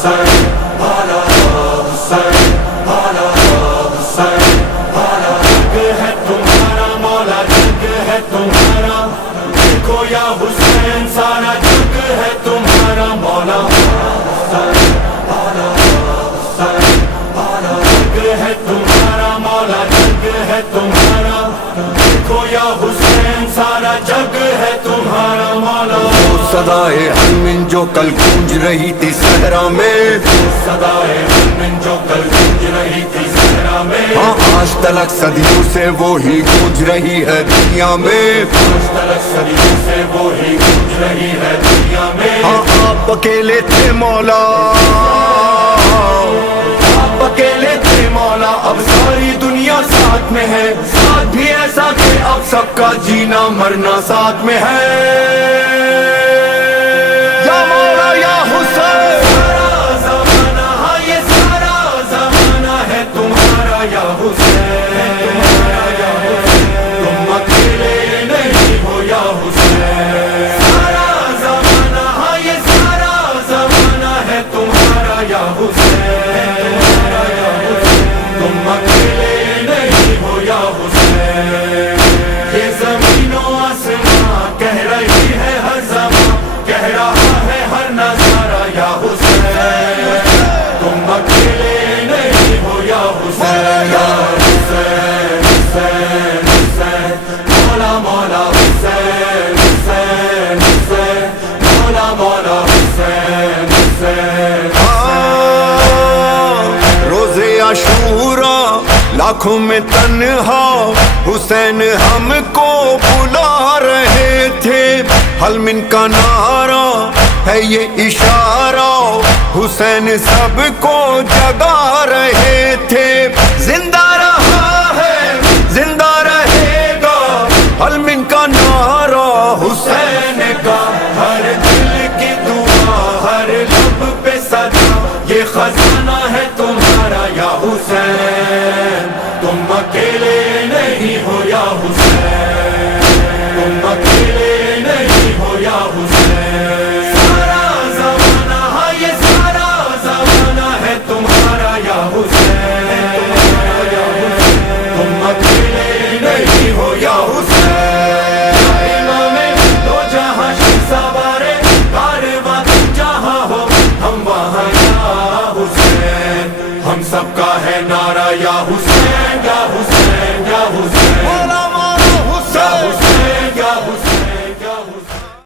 حسین والا حسین والا حسین والا جگ ہے تمہارا مولا جگ ہے تمہارا دیکھو یا حسین سارا جگ ہے تمہارا مولا حسین والا حسین والا جگ ہے تمہارا مولا جگ ہے تمہارا دیکھو یا حسین سارا جگ ہے تمہارا مولا صدائے حرمن جو کل گونج رہی تھی صحرا میں صدائے حرمن جو کل گونج رہی تھی صحرا میں ہاں آج تلک صدیوں سے وہی گونج رہی ہے دنیا میں آج تلک صدیوں سے وہی گونج رہی ہے دنیا میں ہاں آپ اکیلے تھے مولا آپ اکیلے تھے مولا اب ساری دنیا ساتھ میں ہے ساتھ بھی ایسا کہ اب سب کا جینا مرنا ساتھ میں ہے لاکھوں میں تنہا حسین ہم کو بلا رہے تھے حلمن کا نعرہ ہے یہ اشارہ حسین سب کو جگا رہے تھے زندہ رہا ہے زندہ رہے گا حلمن کا نعرہ حسین کا ہر دل کی دعا ہر لب پہ صدا یہ خزانہ ہے تمہارا یا حسین تم اکیلے نہیں ہو یا حسین تم اکیلے نہیں ہو یا حسین سارا زمانہ ہاں یہ سارا زمانہ ہے تمہارا یا حسین تم اکیلے نہیں ہو یا حسین امام دو جہاں سوارے کارواں تم جہاں ہو ہم وہاں یا حسین ہم سب کا ہے نعرہ یا حسین یا حسین یا حسین